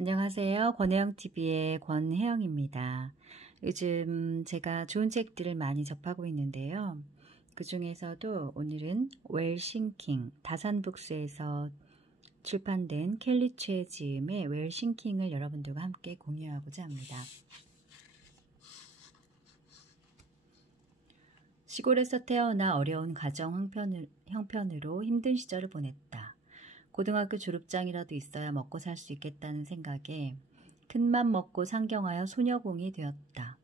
안녕하세요. 권혜영TV의 권혜영입니다. 요즘 제가 좋은 책들을 많이 접하고 있는데요. 그 중에서도 오늘은 웰싱킹, 다산북스에서 출판된 켈리 최지음의 웰싱킹을 여러분들과 함께 공유하고자 합니다. 시골에서 태어나 어려운 가정 형편으로 힘든 시절을 보냈다. 고등학교 졸업장이라도 있어야 먹고 살 수 있겠다는 생각에 큰맘 먹고 상경하여 소녀공이 되었다.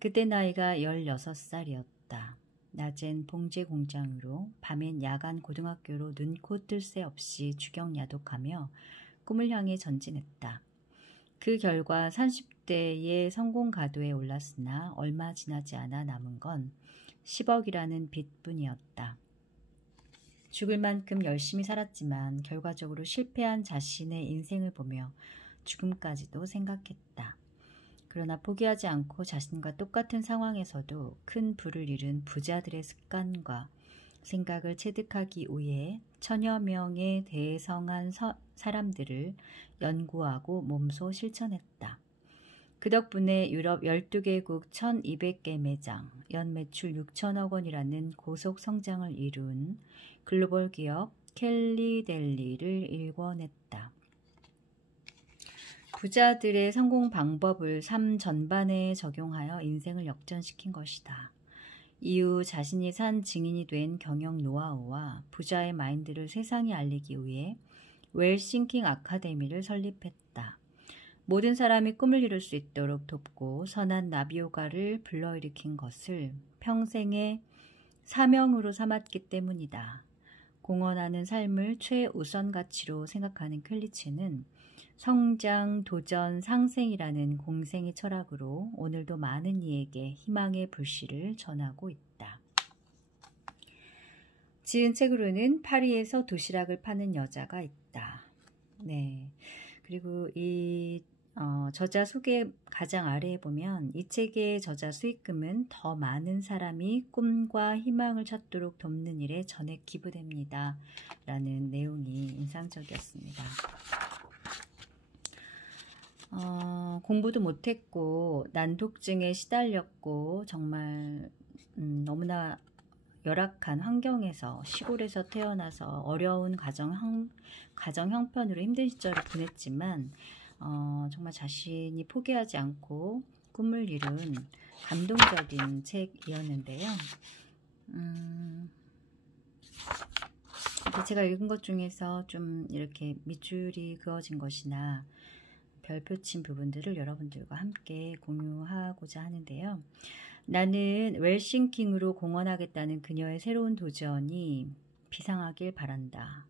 그때 나이가 16살이었다. 낮엔 봉제 공장으로, 밤엔 야간 고등학교로 눈코 뜰 새 없이 주경야독하며 꿈을 향해 전진했다. 그 결과 30대의 성공 가도에 올랐으나 얼마 지나지 않아 남은 건 10억이라는 빚뿐이었다. 죽을 만큼 열심히 살았지만 결과적으로 실패한 자신의 인생을 보며 죽음까지도 생각했다. 그러나 포기하지 않고 자신과 똑같은 상황에서도 큰 부를 이룬 부자들의 습관과 생각을 체득하기 위해 천여 명의 대성한 사람들을 연구하고 몸소 실천했다. 그 덕분에 유럽 12개국 1200개 매장, 연매출 6천억 원이라는 고속 성장을 이룬 글로벌 기업 켈리델리를 일궈냈다. 부자들의 성공 방법을 삶 전반에 적용하여 인생을 역전시킨 것이다. 이후 자신이 산 증인이 된 경영 노하우와 부자의 마인드를 세상에 알리기 위해 웰싱킹 아카데미를 설립했다. 모든 사람이 꿈을 이룰 수 있도록 돕고 선한 나비효과를 불러일으킨 것을 평생의 사명으로 삼았기 때문이다. 공헌하는 삶을 최우선 가치로 생각하는 켈리체는 성장, 도전, 상생이라는 공생의 철학으로 오늘도 많은 이에게 희망의 불씨를 전하고 있다. 지은 책으로는 파리에서 도시락을 파는 여자가 있다. 네. 그리고 이 저자 소개 가장 아래에 보면 이 책의 저자 수익금은 더 많은 사람이 꿈과 희망을 찾도록 돕는 일에 전액 기부됩니다. 라는 내용이 인상적이었습니다. 공부도 못했고 난독증에 시달렸고 정말 너무나 열악한 환경에서 시골에서 태어나서 어려운 가정 형편으로 힘든 시절을 보냈지만 정말 자신이 포기하지 않고 꿈을 이룬 감동적인 책이었는데요. 제가 읽은 것 중에서 좀 이렇게 밑줄이 그어진 것이나 별표 친 부분들을 여러분들과 함께 공유하고자 하는데요. 나는 웰싱킹으로 공헌하겠다는 그녀의 새로운 도전이 비상하길 바란다.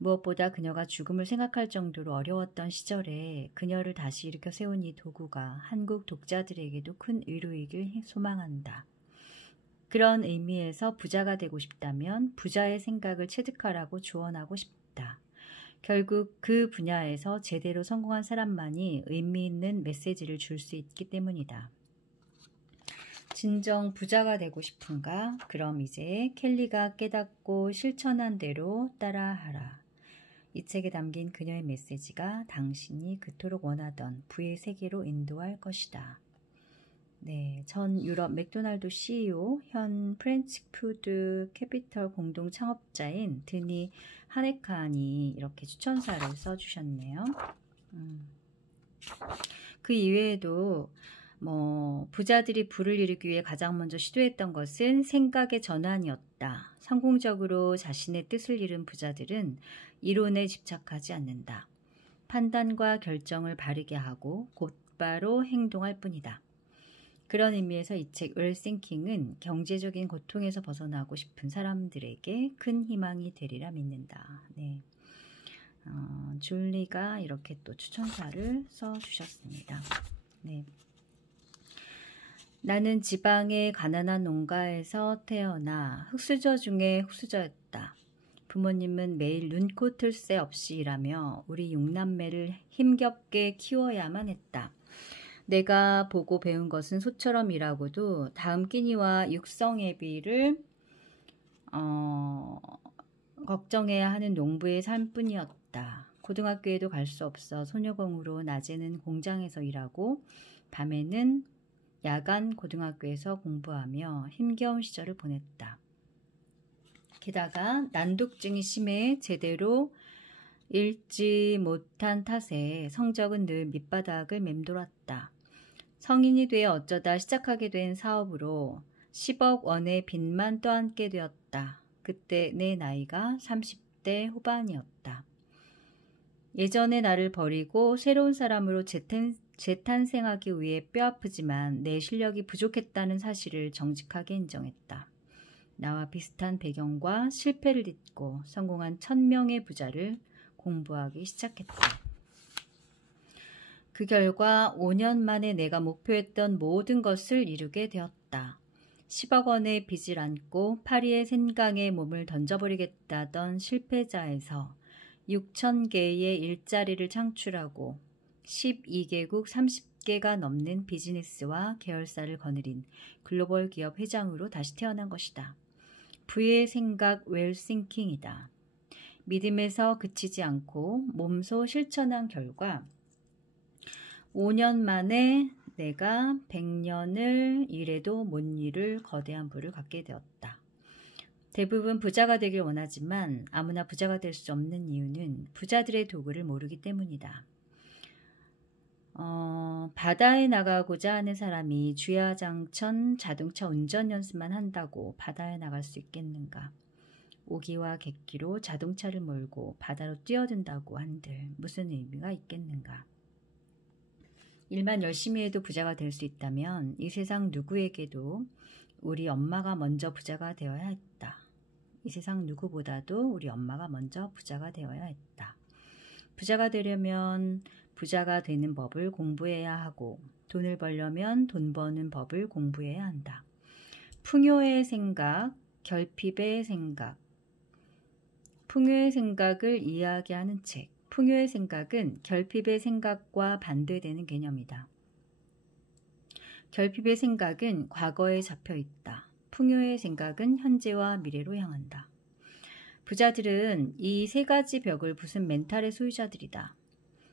무엇보다 그녀가 죽음을 생각할 정도로 어려웠던 시절에 그녀를 다시 일으켜 세운 이 도구가 한국 독자들에게도 큰 위로이길 소망한다. 그런 의미에서 부자가 되고 싶다면 부자의 생각을 체득하라고 조언하고 싶다. 결국 그 분야에서 제대로 성공한 사람만이 의미 있는 메시지를 줄 수 있기 때문이다. 진정 부자가 되고 싶은가? 그럼 이제 켈리가 깨닫고 실천한 대로 따라하라. 이 책에 담긴 그녀의 메시지가 당신이 그토록 원하던 부의 세계로 인도할 것이다. 네, 전 유럽 맥도날드 CEO, 현 프렌치 푸드 캐피털 공동 창업자인 드니 하네칸이 이렇게 추천사를 써주셨네요. 그 이외에도 부자들이 부를 이루기 위해 가장 먼저 시도했던 것은 생각의 전환이었다. 성공적으로 자신의 뜻을 이룬 부자들은 이론에 집착하지 않는다. 판단과 결정을 바르게 하고 곧바로 행동할 뿐이다. 그런 의미에서 이 책 웰싱킹은 경제적인 고통에서 벗어나고 싶은 사람들에게 큰 희망이 되리라 믿는다. 네. 줄리가 이렇게 또 추천사를 써주셨습니다. 네. 나는 지방의 가난한 농가에서 태어나 흙수저 중에 흙수저였다. 부모님은 매일 눈코 틀 새 없이 일하며 우리 6남매를 힘겹게 키워야만 했다. 내가 보고 배운 것은 소처럼 일하고도 다음 끼니와 육성애비를 걱정해야 하는 농부의 삶뿐이었다. 고등학교에도 갈 수 없어 소녀공으로 낮에는 공장에서 일하고 밤에는 야간 고등학교에서 공부하며 힘겨운 시절을 보냈다. 게다가 난독증이 심해 제대로 읽지 못한 탓에 성적은 늘 밑바닥을 맴돌았다. 성인이 되어 어쩌다 시작하게 된 사업으로 10억 원의 빚만 떠안게 되었다. 그때 내 나이가 30대 후반이었다. 예전의 나를 버리고 새로운 사람으로 재탄생하기 위해 뼈아프지만 내 실력이 부족했다는 사실을 정직하게 인정했다. 나와 비슷한 배경과 실패를 딛고 성공한 1000명의 부자를 공부하기 시작했다. 그 결과 5년 만에 내가 목표했던 모든 것을 이루게 되었다. 10억 원의 빚을 안고 파리의 생강에 몸을 던져버리겠다던 실패자에서 6,000개의 일자리를 창출하고 12개국 30개가 넘는 비즈니스와 계열사를 거느린 글로벌 기업 회장으로 다시 태어난 것이다. 부의 생각 웰싱킹이다. 믿음에서 그치지 않고 몸소 실천한 결과 5년 만에 내가 100년을 일해도 못 이룰 거대한 부를 갖게 되었다. 대부분 부자가 되길 원하지만 아무나 부자가 될 수 없는 이유는 부자들의 도구를 모르기 때문이다. 바다에 나가고자 하는 사람이 주야장천 자동차 운전 연습만 한다고 바다에 나갈 수 있겠는가? 오기와 객기로 자동차를 몰고 바다로 뛰어든다고 한들 무슨 의미가 있겠는가? 일만 열심히 해도 부자가 될 수 있다면 이 세상 누구에게도 우리 엄마가 먼저 부자가 되어야 했다. 이 세상 누구보다도 우리 엄마가 먼저 부자가 되어야 했다. 부자가 되려면 부자가 되는 법을 공부해야 하고 돈을 벌려면 돈 버는 법을 공부해야 한다. 풍요의 생각, 결핍의 생각. 풍요의 생각을 이야기하는 책. 풍요의 생각은 결핍의 생각과 반대되는 개념이다. 결핍의 생각은 과거에 잡혀 있다. 풍요의 생각은 현재와 미래로 향한다. 부자들은 이 세 가지 벽을 부순 멘탈의 소유자들이다.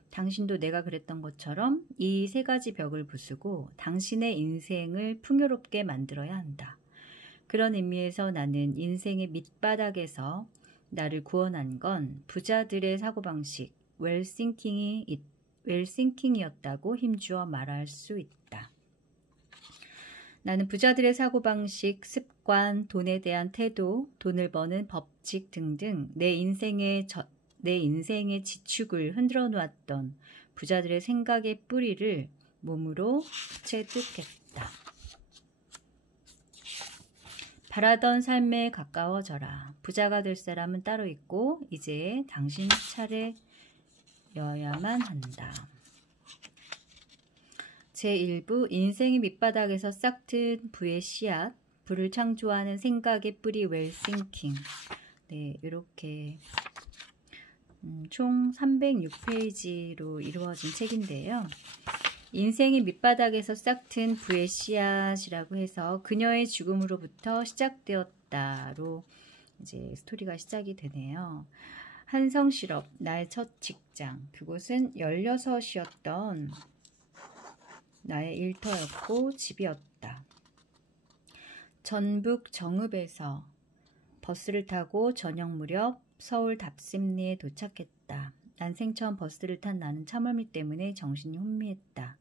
당신도 내가 그랬던 것처럼 이 세 가지 벽을 부수고 당신의 인생을 풍요롭게 만들어야 한다. 그런 의미에서 나는 인생의 밑바닥에서 나를 구원한 건 부자들의 사고방식, 웰싱킹이었다고 힘주어 말할 수 있다. 나는 부자들의 사고방식, 습관, 돈에 대한 태도, 돈을 버는 법칙 등등 내 인생의 지축을 흔들어 놓았던 부자들의 생각의 뿌리를 몸으로 체득했다. 바라던 삶에 가까워져라. 부자가 될 사람은 따로 있고 이제 당신 차례여야만 한다. 제1부 인생의 밑바닥에서 싹튼 부의 씨앗, 부를 창조하는 생각의 뿌리 웰싱킹. 네, 이렇게 총 306페이지로 이루어진 책인데요. 인생의 밑바닥에서 싹튼 부의 씨앗이라고 해서 그녀의 죽음으로부터 시작되었다로 이제 스토리가 시작이 되네요. 한성실업, 나의 첫 직장. 그곳은 16이었던 나의 일터였고 집이었다. 전북 정읍에서 버스를 타고 저녁 무렵 서울 답심리에 도착했다. 난생 처음 버스를 탄 나는 참을미 때문에 정신이 혼미했다.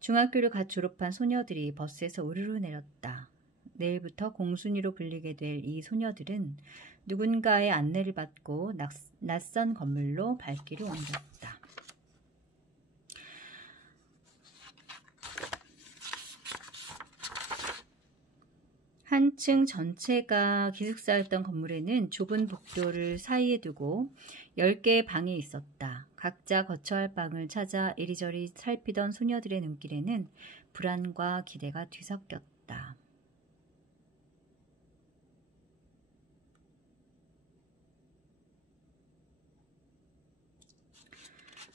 중학교를 갓 졸업한 소녀들이 버스에서 우르르 내렸다. 내일부터 공순이로 불리게 될 이 소녀들은 누군가의 안내를 받고 낯선 건물로 발길을 옮겼다. 한층 전체가 기숙사였던 건물에는 좁은 복도를 사이에 두고 10개의 방이 있었다. 각자 거처할 방을 찾아 이리저리 살피던 소녀들의 눈길에는 불안과 기대가 뒤섞였다.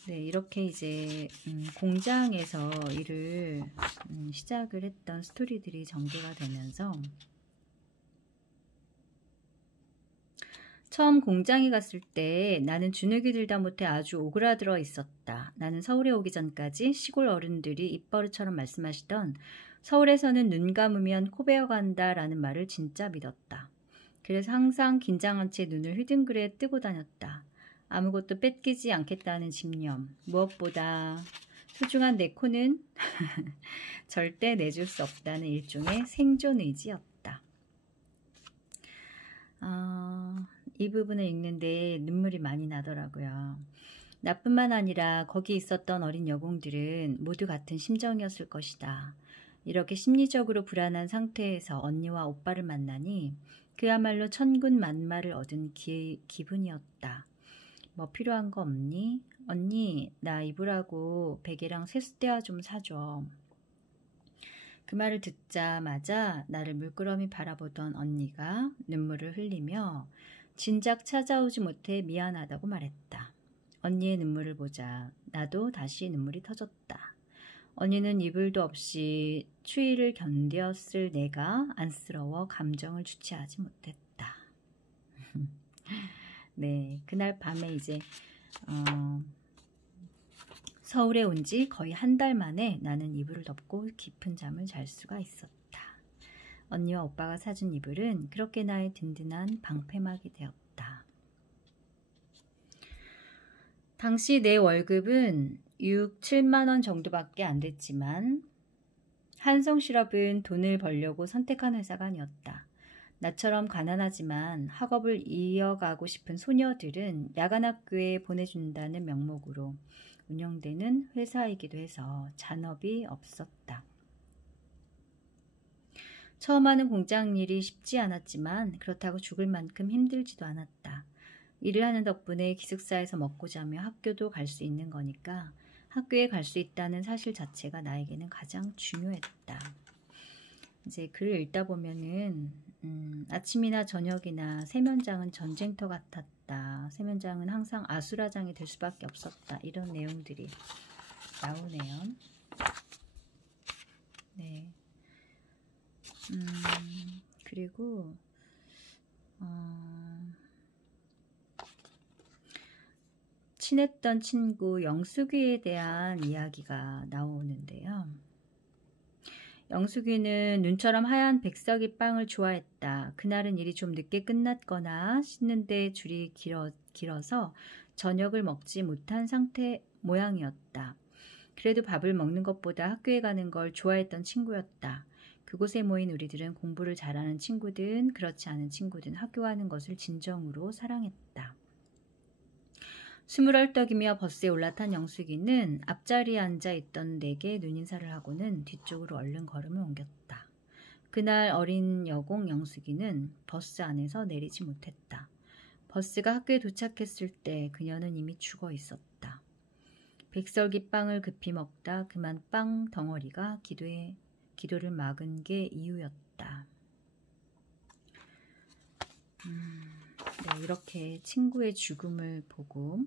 네, 이렇게 이제 공장에서 일을 시작을 했던 스토리들이 전개가 되면서 처음 공장에 갔을 때 나는 주눅이 들다 못해 아주 오그라들어 있었다. 나는 서울에 오기 전까지 시골 어른들이 입버릇처럼 말씀하시던 서울에서는 눈 감으면 코 베어간다 라는 말을 진짜 믿었다. 그래서 항상 긴장한 채 눈을 휘둥그레 뜨고 다녔다. 아무것도 뺏기지 않겠다는 집념. 무엇보다 소중한 내 코는 절대 내줄 수 없다는 일종의 생존 의지였다. 이 부분을 읽는데 눈물이 많이 나더라고요. 나뿐만 아니라 거기 있었던 어린 여공들은 모두 같은 심정이었을 것이다. 이렇게 심리적으로 불안한 상태에서 언니와 오빠를 만나니 그야말로 천군만마를 얻은 기분이었다. 뭐 필요한 거 없니? 언니, 나 이불하고 베개랑 세숫대야 좀 사줘. 그 말을 듣자마자 나를 물끄러미 바라보던 언니가 눈물을 흘리며 진작 찾아오지 못해 미안하다고 말했다. 언니의 눈물을 보자 나도 다시 눈물이 터졌다. 언니는 이불도 없이 추위를 견뎠을 내가 안쓰러워 감정을 주체하지 못했다. 네, 그날 밤에 이제 서울에 온 지 거의 한 달 만에 나는 이불을 덮고 깊은 잠을 잘 수가 있었다. 언니와 오빠가 사준 이불은 그렇게 나의 든든한 방패막이 되었다. 당시 내 월급은 6, 7만 원 정도밖에 안 됐지만 한성실업은 돈을 벌려고 선택한 회사가 아니었다. 나처럼 가난하지만 학업을 이어가고 싶은 소녀들은 야간학교에 보내준다는 명목으로 운영되는 회사이기도 해서 잔업이 없었다. 처음 하는 공장 일이 쉽지 않았지만 그렇다고 죽을 만큼 힘들지도 않았다. 일을 하는 덕분에 기숙사에서 먹고 자며 학교도 갈 수 있는 거니까 학교에 갈 수 있다는 사실 자체가 나에게는 가장 중요했다. 이제 글을 읽다 보면은 아침이나 저녁이나 세면장은 전쟁터 같았다. 세면장은 항상 아수라장이 될 수밖에 없었다. 이런 내용들이 나오네요. 네. 그리고 친했던 친구 영숙이에 대한 이야기가 나오는데요. 영숙이는 눈처럼 하얀 백석이 빵을 좋아했다. 그날은 일이 좀 늦게 끝났거나 씻는데 줄이 길어서 저녁을 먹지 못한 상태 모양이었다. 그래도 밥을 먹는 것보다 학교에 가는 걸 좋아했던 친구였다. 그곳에 모인 우리들은 공부를 잘하는 친구든 그렇지 않은 친구든 학교 가는 것을 진정으로 사랑했다. 스물얼떡이며 버스에 올라탄 영숙이는 앞자리에 앉아있던 내게 눈인사를 하고는 뒤쪽으로 얼른 걸음을 옮겼다. 그날 어린 여공 영숙이는 버스 안에서 내리지 못했다. 버스가 학교에 도착했을 때 그녀는 이미 죽어 있었다. 백설기 빵을 급히 먹다 그만 빵 덩어리가 기도를 막은 게 이유였다. 네, 이렇게 친구의 죽음을 보고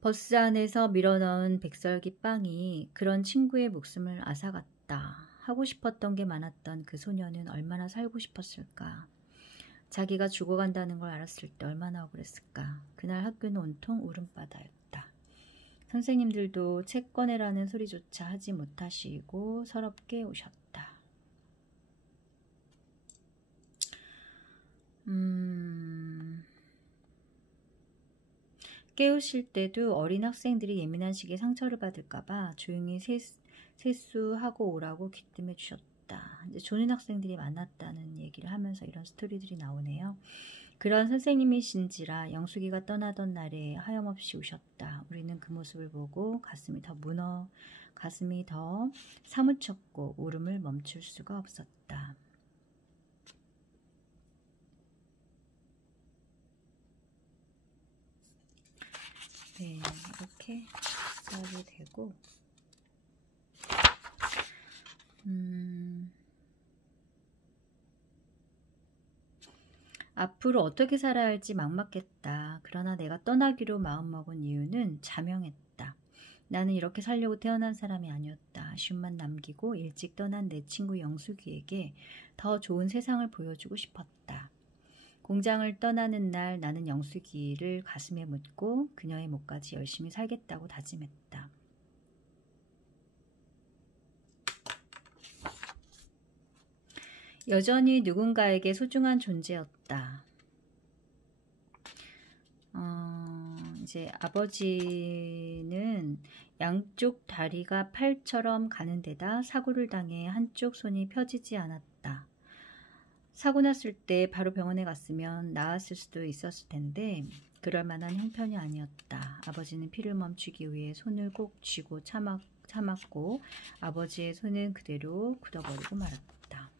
버스 안에서 밀어넣은 백설기 빵이 그런 친구의 목숨을 앗아갔다. 하고 싶었던 게 많았던 그 소녀는 얼마나 살고 싶었을까. 자기가 죽어간다는 걸 알았을 때 얼마나 억울했을까. 그날 학교는 온통 울음바다였다. 선생님들도 책 꺼내라는 소리조차 하지 못하시고 서럽게 오셨다. 깨우실 때도 어린 학생들이 예민한 시기에 상처를 받을까봐 조용히 세수하고 오라고 귀뜸해 주셨다. 이제 조는 학생들이 많았다는 얘기를 하면서 이런 스토리들이 나오네요. 그런 선생님이신지라 영숙이가 떠나던 날에 하염없이 우셨다. 우리는 그 모습을 보고 가슴이 더 사무쳤고 울음을 멈출 수가 없었다. 네, 이렇게 시작이 되고 앞으로 어떻게 살아야 할지 막막했다. 그러나 내가 떠나기로 마음먹은 이유는 자명했다. 나는 이렇게 살려고 태어난 사람이 아니었다. 아쉬움만 남기고 일찍 떠난 내 친구 영숙이에게 더 좋은 세상을 보여주고 싶었다. 공장을 떠나는 날 나는 영숙이를 가슴에 묻고 그녀의 목까지 열심히 살겠다고 다짐했다. 여전히 누군가에게 소중한 존재였다. 이제 아버지는 양쪽 다리가 팔처럼 가는 데다 사고를 당해 한쪽 손이 펴지지 않았다. 사고 났을 때 바로 병원에 갔으면 나았을 수도 있었을 텐데 그럴 만한 형편이 아니었다. 아버지는 피를 멈추기 위해 손을 꼭 쥐고 참았고 아버지의 손은 그대로 굳어버리고 말았다.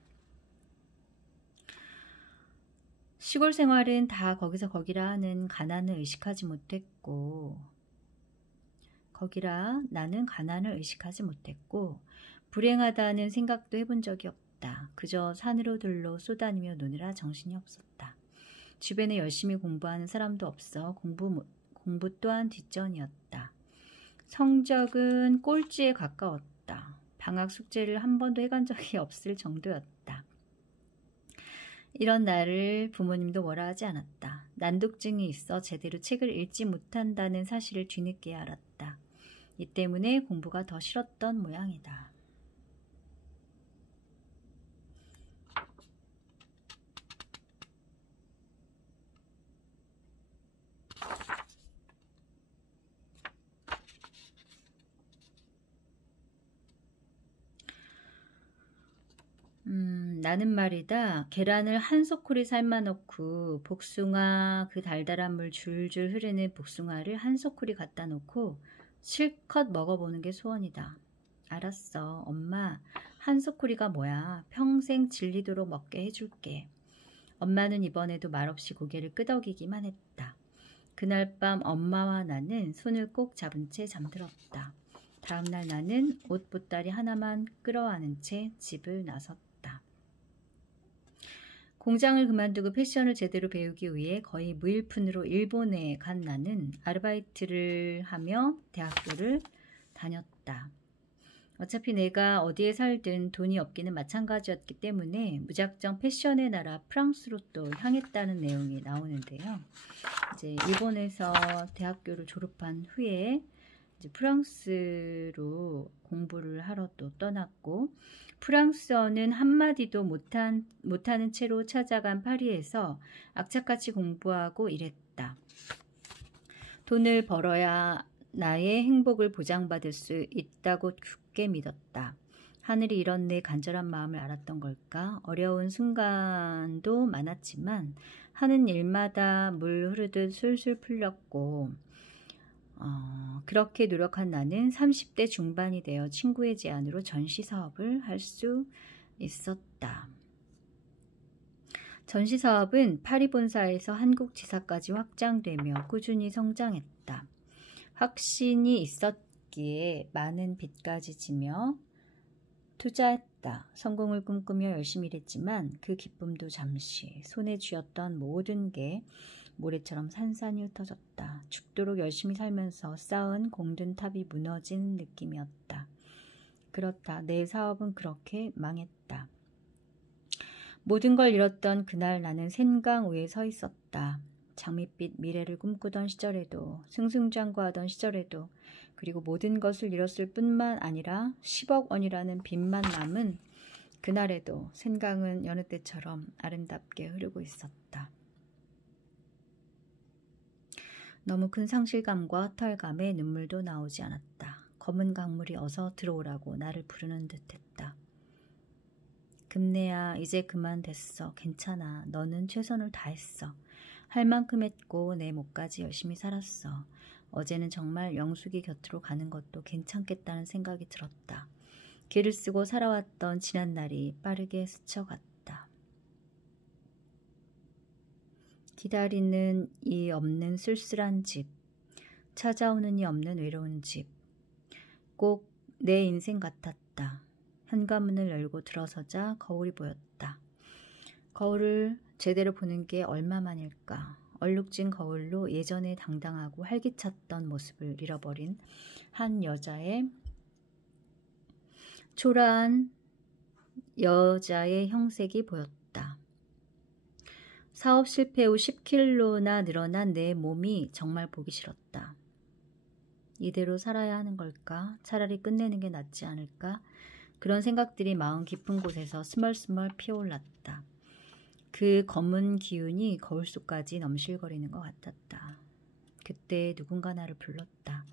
시골 생활은 다 거기서 거기라 하는 가난을 의식하지 못했고 나는 가난을 의식하지 못했고 불행하다는 생각도 해본 적이 없다. 그저 산으로 들로 쏘다니며 노느라 정신이 없었다. 주변에 열심히 공부하는 사람도 없어 공부 또한 뒷전이었다. 성적은 꼴찌에 가까웠다. 방학 숙제를 한 번도 해간 적이 없을 정도였다. 이런 나를 부모님도 뭐라 하지 않았다. 난독증이 있어 제대로 책을 읽지 못한다는 사실을 뒤늦게 알았다. 이 때문에 공부가 더 싫었던 모양이다. 나는 말이다. 계란을 한 소쿠리 삶아 놓고 복숭아 그 달달한 물 줄줄 흐르는 복숭아를 한 소쿠리 갖다 놓고 실컷 먹어보는 게 소원이다. 알았어. 엄마, 한 소쿠리가 뭐야. 평생 질리도록 먹게 해줄게. 엄마는 이번에도 말없이 고개를 끄덕이기만 했다. 그날 밤 엄마와 나는 손을 꼭 잡은 채 잠들었다. 다음날 나는 옷 보따리 하나만 끌어안은 채 집을 나섰다. 공장을 그만두고 패션을 제대로 배우기 위해 거의 무일푼으로 일본에 간 나는 아르바이트를 하며 대학교를 다녔다. 어차피 내가 어디에 살든 돈이 없기는 마찬가지였기 때문에 무작정 패션의 나라 프랑스로 또 향했다는 내용이 나오는데요. 이제 일본에서 대학교를 졸업한 후에 이제 프랑스로 공부를 하러 또 떠났고 프랑스어는 한마디도 못하는 채로 찾아간 파리에서 악착같이 공부하고 일했다. 돈을 벌어야 나의 행복을 보장받을 수 있다고 굳게 믿었다. 하늘이 이런 내 간절한 마음을 알았던 걸까? 어려운 순간도 많았지만 하는 일마다 물 흐르듯 술술 풀렸고 그렇게 노력한 나는 30대 중반이 되어 친구의 제안으로 전시 사업을 할 수 있었다. 전시 사업은 파리 본사에서 한국 지사까지 확장되며 꾸준히 성장했다. 확신이 있었기에 많은 빚까지 지며 투자했다. 성공을 꿈꾸며 열심히 일했지만 그 기쁨도 잠시 손에 쥐었던 모든 게 모래처럼 산산이 흩어졌다. 죽도록 열심히 살면서 쌓은 공든 탑이 무너진 느낌이었다. 그렇다. 내 사업은 그렇게 망했다. 모든 걸 잃었던 그날 나는 샌강 위에 서 있었다. 장밋빛 미래를 꿈꾸던 시절에도 승승장구하던 시절에도 그리고 모든 것을 잃었을 뿐만 아니라 10억 원이라는 빚만 남은 그날에도 샌강은 여느 때처럼 아름답게 흐르고 있었다. 너무 큰 상실감과 허탈감에 눈물도 나오지 않았다. 검은 강물이 어서 들어오라고 나를 부르는 듯했다. 금내야 이제 그만 됐어. 괜찮아. 너는 최선을 다했어. 할 만큼 했고 내 몫까지 열심히 살았어. 어제는 정말 영숙이 곁으로 가는 것도 괜찮겠다는 생각이 들었다. 길을 쓰고 살아왔던 지난 날이 빠르게 스쳐갔다. 기다리는 이 없는 쓸쓸한 집, 찾아오는 이 없는 외로운 집, 꼭 내 인생 같았다. 현관문을 열고 들어서자 거울이 보였다. 거울을 제대로 보는 게 얼마만일까. 얼룩진 거울로 예전에 당당하고 활기찼던 모습을 잃어버린 한 여자의 초라한 여자의 형색이 보였다. 사업 실패 후 10kg나 늘어난 내 몸이 정말 보기 싫었다. 이대로 살아야 하는 걸까? 차라리 끝내는 게 낫지 않을까? 그런 생각들이 마음 깊은 곳에서 스멀스멀 피어올랐다. 그 검은 기운이 거울 속까지 넘실거리는 것 같았다. 그때 누군가 나를 불렀다.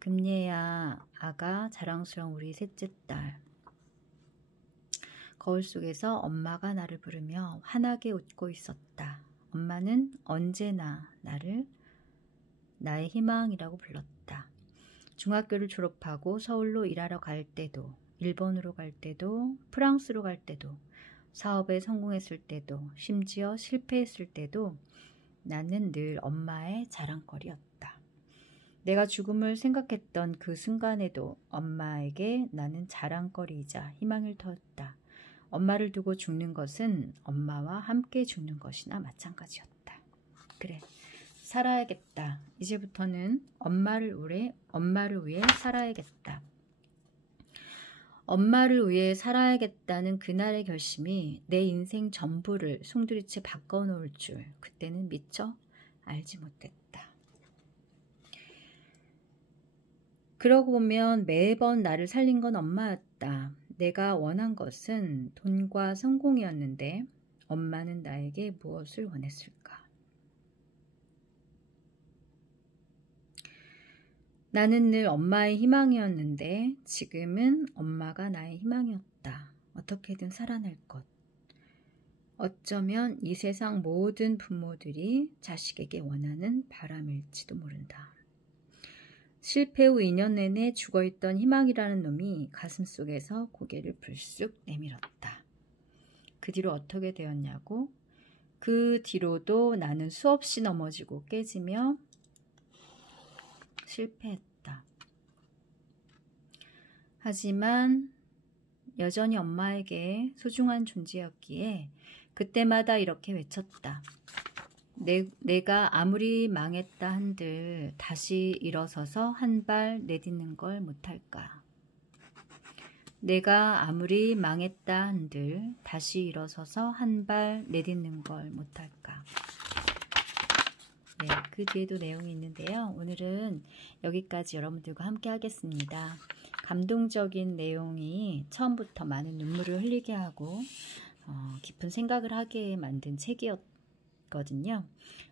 금예야, 아가, 자랑스러운 우리 셋째 딸. 거울 속에서 엄마가 나를 부르며 환하게 웃고 있었다. 엄마는 언제나 나를 나의 희망이라고 불렀다. 중학교를 졸업하고 서울로 일하러 갈 때도, 일본으로 갈 때도, 프랑스로 갈 때도, 사업에 성공했을 때도, 심지어 실패했을 때도 나는 늘 엄마의 자랑거리였다. 내가 죽음을 생각했던 그 순간에도 엄마에게 나는 자랑거리이자 희망일 터였다. 엄마를 두고 죽는 것은 엄마와 함께 죽는 것이나 마찬가지였다. 그래, 살아야겠다. 이제부터는 엄마를 위해 살아야겠다. 엄마를 위해 살아야겠다는 그날의 결심이 내 인생 전부를 송두리째 바꿔놓을 줄 그때는 미처 알지 못했다. 그러고 보면 매번 나를 살린 건 엄마였다. 내가 원한 것은 돈과 성공이었는데 엄마는 나에게 무엇을 원했을까? 나는 늘 엄마의 희망이었는데 지금은 엄마가 나의 희망이었다. 어떻게든 살아낼 것. 어쩌면 이 세상 모든 부모들이 자식에게 원하는 바람일지도 모른다. 실패 후 2년 내내 죽어있던 희망이라는 놈이 가슴속에서 고개를 불쑥 내밀었다. 그 뒤로 어떻게 되었냐고? 그 뒤로도 나는 수없이 넘어지고 깨지며 실패했다. 하지만 여전히 엄마에게 소중한 존재였기에 그때마다 이렇게 외쳤다. 내가 아무리 망했다 한들 다시 일어서서 한 발 내딛는 걸 못할까? 내가 아무리 망했다 한들 다시 일어서서 한 발 내딛는 걸 못할까? 네, 그 뒤에도 내용이 있는데요. 오늘은 여기까지 여러분들과 함께 하겠습니다. 감동적인 내용이 처음부터 많은 눈물을 흘리게 하고 깊은 생각을 하게 만든 책이었거든요.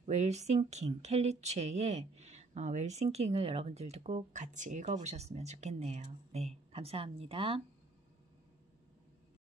웰싱킹, 켈리 최의 웰싱킹을 여러분들도 꼭 같이 읽어보셨으면 좋겠네요. 네, 감사합니다.